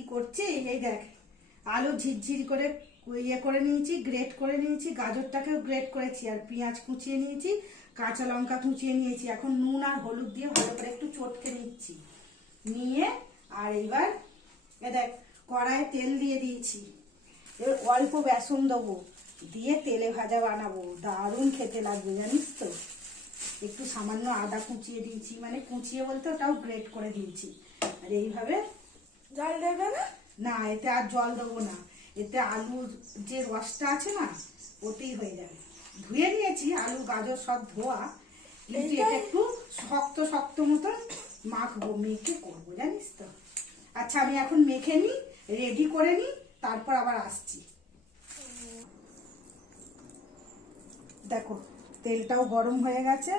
কি করছি এই দেখ, আলু ঝিরঝির করে ইয়ে করে নিয়েছি, গ্রেট করে নিয়েছি, গাজরটাকেও গ্রেট করেছি, আর পেঁয়াজ কুচিয়ে নিয়েছি, কাঁচা লঙ্কা কুচিয়ে নিয়েছি। এখন নুন আর হলুদ দিয়ে ভালো করে একটু চটকে নিচ্ছি, নিয়ে আর এইবার এ দেখ কড়াইয়ে তেল দিয়ে দিয়েছি, এবার অল্প বেসন দেবো, দিয়ে তেলে ভাজা বানাবো, দারুণ খেতে লাগবে জানিস তো। একটু সামান্য আদা কুচিয়ে দিয়েছি, মানে কুচিয়ে বলতে ওটাও গ্রেট করে দিয়েছি। আর এইভাবে জল দেবে না? না, এতে আর জল দেবো না, এতে আলুর যে রসটা আছে না ওতেই হয়ে যাবে। ধুয়ে নিয়েছি আলু গাজর সব ধোয়া, কিন্তু এটা একটু শক্ত শক্ত মতন মাখবো, মেখে করবো জানিস তো। আচ্ছা আমি এখন মেখে নিই, রেডি করে নিই, তারপর আবার আসছি। দেখো তেলটাও গরম হয়ে গেছে,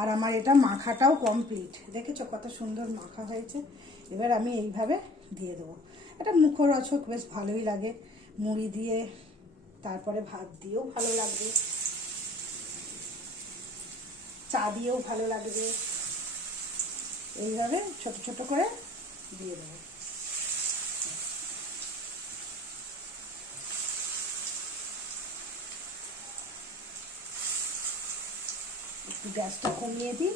আর আমার এটা মাখাটাও কমপ্লিট। দেখেছো কত সুন্দর মাখা হয়েছে। এবার আমি এইভাবে দিয়ে দেবো। এটা মুখরোচক, বেশ ভালোই লাগে, মুড়ি দিয়ে, তারপরে ভাত দিয়েও ভালো লাগবে, চা দিয়েও ভালো লাগবে। এইভাবে ছোট ছোট করে দিয়ে দেবো। একটু গ্যাসটা কমিয়ে দিই।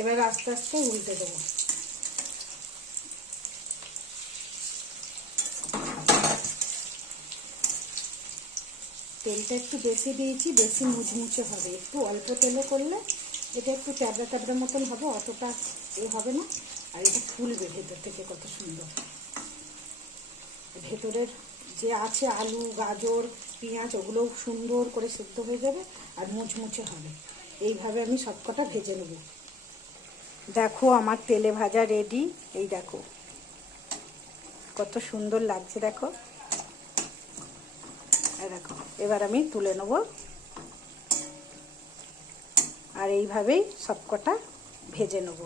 এবার আস্তে আস্তে উল্টে দেবো। তেলটা একটু বেশি দিয়েছি, বেশি মুচমুচে হবে। একটু অল্প তেলে করলে এটা একটু ট্যাবড়া ট্যাবড়া মতন হবে, অতটা এ হবে না। আর এটা ফুলবে ভেতর থেকে কত সুন্দর। ভেতরের যে আছে আলু গাজর পেঁয়াজ ওগুলোও সুন্দর করে সেদ্ধ হয়ে যাবে, আর মুচমুচে হবে। এইভাবে আমি সবকটা ভেজে নেব। দেখো আমার তেলে ভাজা রেডি। এই দেখো কত সুন্দর লাগছে, দেখো। দেখো এবার আমি তুলে নেব, আর এইভাবেই সবকটা ভেজে নেব।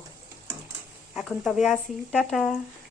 এখন তবে আসি, টাটা।